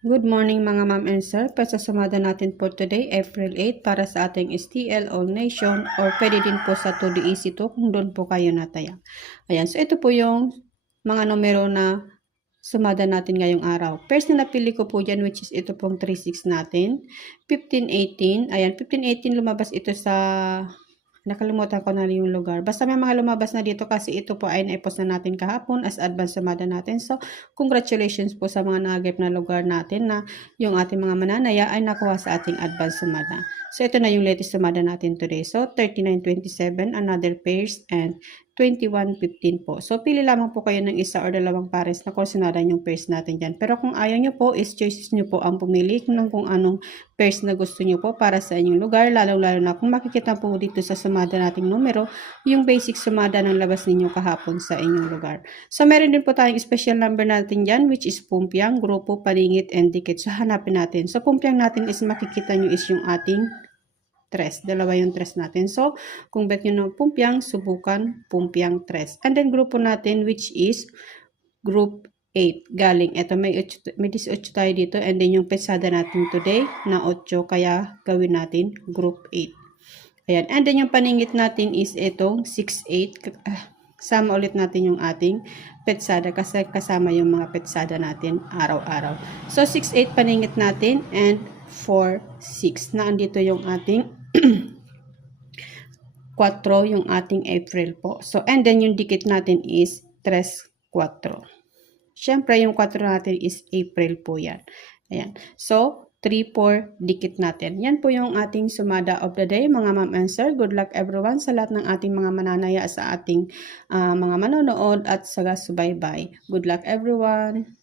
Good morning mga ma'am and sir. Pasasumada natin for today, April 8 para sa ating STL All Nation or pwede din po sa 2DEC2 kung doon po kayo nataya. Ayan, so ito po yung mga numero na sumada natin ngayong araw. First na napili ko po dyan which is ito pong 36 natin. 1518, ayan 1518 lumabas ito sa... Nakalimutan ko na yung lugar. Basta may mga lumabas na dito kasi ito po ay naipos na natin kahapon as advance sumada natin. So, congratulations po sa mga nagip na lugar natin na yung ating mga mananaya ay nakuha sa ating advance sumada. So, ito na yung latest sumada natin today. So, 3927, another pairs, and 2115 po. So, pili lamang po kayo ng isa or dalawang pares na kursinada yung pairs natin dyan. Pero kung ayaw nyo po, is choices nyo po ang pumili kung anong pairs na gusto nyo po para sa inyong lugar. Lalo-lalo na kung makikita po dito sa sumada nating numero, yung basic sumada ng labas ninyo kahapon sa inyong lugar. So, meron din po tayong special number natin dyan, which is pumpiang, grupo, palingit, and dikit. So, hanapin natin. So, pumpiang natin is makikita nyo is yung ating tres. Dalawa yung tres natin. So, kung bet nyo ng pumpiang, subukan pumpiang tres. And then, grupo natin, which is group 8. Galing. Ito, may 18 tayo dito. And then, yung pesada natin today na 8. Kaya, gawin natin group 8. Ayan. And then, yung paningit natin is itong 6-8. Sama ulit natin yung ating petsada kasi kasama yung mga petsada natin araw-araw. So, 6-8 paningit natin and 4-6. Na andito yung ating 4 yung ating April po. So, and then yung dikit natin is 3-4. Siyempre, yung 4 natin is April po yan. Ayan. So, 3-4 dikit natin. Yan po yung ating sumada of the day, mga ma'am and sir. Good luck everyone sa lahat ng ating mga mananaya sa ating mga manonood at sa subaybay. Good luck everyone.